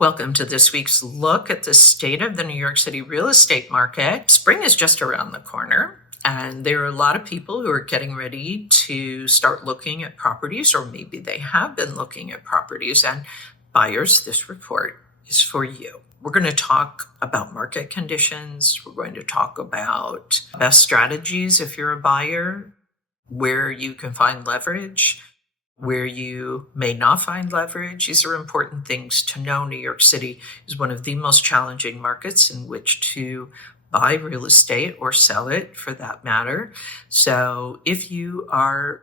Welcome to this week's look at the state of the New York City real estate market. Spring is just around the corner, and there are a lot of people who are getting ready to start looking at properties, or maybe they have been looking at properties. And buyers, this report is for you. We're going to talk about market conditions. We're going to talk about best strategies if you're a buyer, where you can find leverage, where you may not find leverage. These are important things to know. New York City is one of the most challenging markets in which to buy real estate or sell it, for that matter. So if you are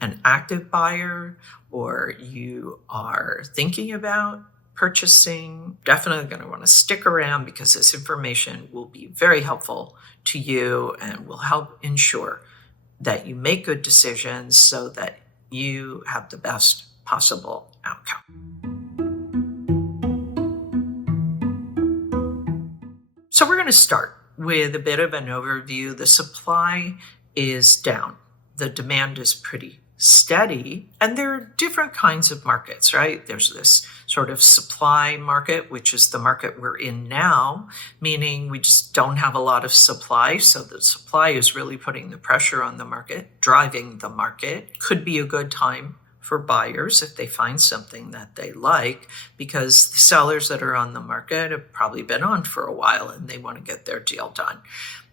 an active buyer or you are thinking about purchasing, definitely going to want to stick around, because this information will be very helpful to you and will help ensure that you make good decisions so that you have the best possible outcome. So we're going to start with a bit of an overview. The supply is down. The demand is pretty steady. And there are different kinds of markets, right? There's this sort of supply market, which is the market we're in now, meaning we just don't have a lot of supply. So the supply is really putting the pressure on the market, driving the market. Could be a good time for buyers if they find something that they like, because the sellers that are on the market have probably been on for a while and they want to get their deal done.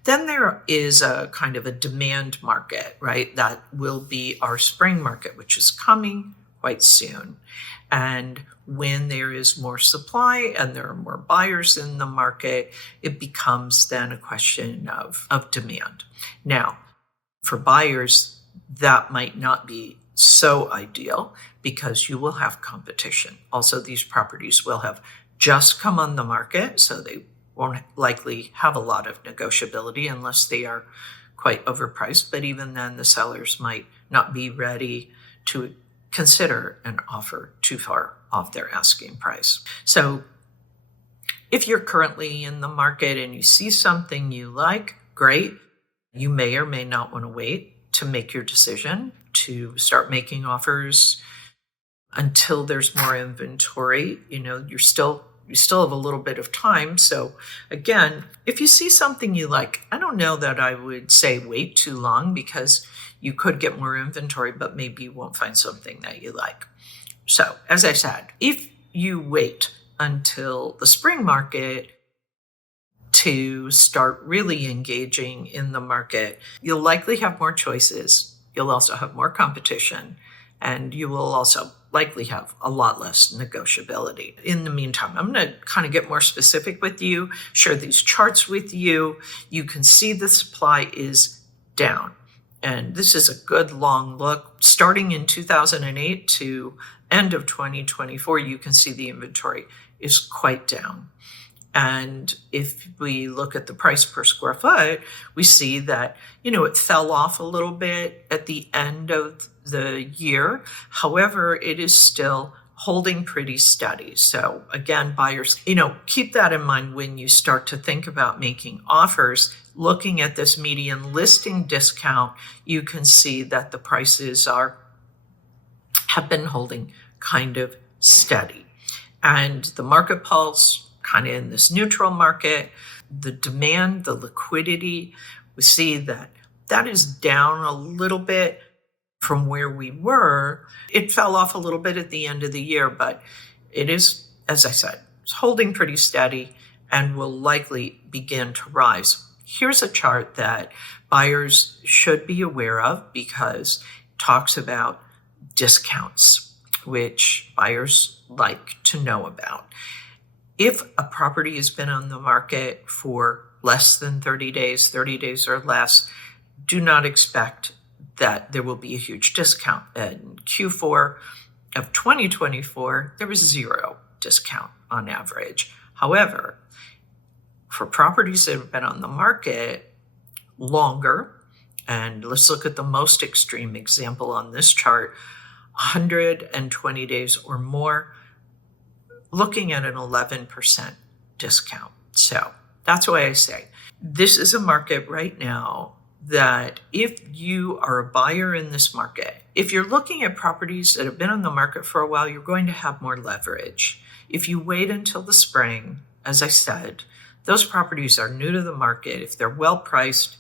Then there is a kind of a demand market, right? That will be our spring market, which is coming quite soon. And when there is more supply and there are more buyers in the market, it becomes then a question of demand. Now, for buyers, that might not be so ideal because you will have competition. Also, these properties will have just come on the market, so they won't likely have a lot of negotiability unless they are quite overpriced. But even then, the sellers might not be ready to consider an offer too far off their asking price. So if you're currently in the market and you see something you like, great. You may or may not want to wait to make your decision to start making offers until there's more inventory. You still have a little bit of time. So again, if you see something you like, I don't know that I would say wait too long, because you could get more inventory, but maybe you won't find something that you like. So as I said, if you wait until the spring market to start really engaging in the market, you'll likely have more choices. You'll also have more competition, and you will also likely have a lot less negotiability. In the meantime, I'm going to kind of get more specific with you, share these charts with you. You can see the supply is down. And this is a good long look. Starting in 2008 to end of 2024, you can see the inventory is quite down. And if we look at the price per square foot, we see that, it fell off a little bit at the end of the year. However, it is still holding pretty steady. So again, buyers, keep that in mind when you start to think about making offers. Looking at this median listing discount, you can see that the prices have been holding kind of steady. And the market pulse, kind of in this neutral market, the demand, the liquidity, we see that is down a little bit from where we were. It fell off a little bit at the end of the year, but it is, as I said, it's holding pretty steady and will likely begin to rise. Here's a chart that buyers should be aware of, because it talks about discounts, which buyers like to know about. If a property has been on the market for less than 30 days or less, do not expect that there will be a huge discount. In Q4 of 2024, there was 0 discount on average. However, for properties that have been on the market longer, and let's look at the most extreme example on this chart, 120 days or more, looking at an 11% discount. So that's why I say this is a market right now that if you are a buyer in this market, if you're looking at properties that have been on the market for a while, you're going to have more leverage. If you wait until the spring, as I said, those properties are new to the market. If they're well priced,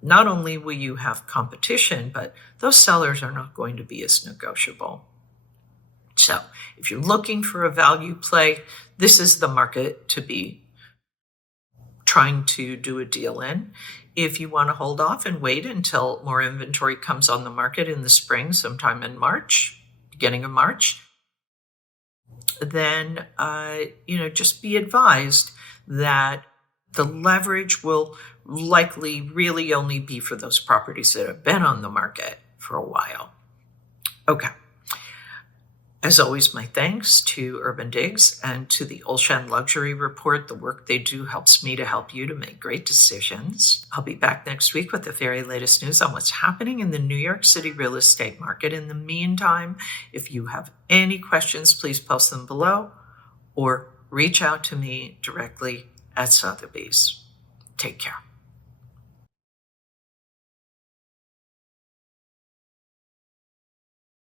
not only will you have competition, but those sellers are not going to be as negotiable. So if you're looking for a value play, this is the market to be trying to do a deal in. If you want to hold off and wait until more inventory comes on the market in the spring, sometime in March, beginning of March, then just be advised that the leverage will likely really only be for those properties that have been on the market for a while. Okay. As always, my thanks to Urban Digs and to the Olshan Luxury Report. The work they do helps me to help you to make great decisions. I'll be back next week with the very latest news on what's happening in the New York City real estate market. In the meantime, if you have any questions, please post them below or reach out to me directly at Sotheby's. Take care.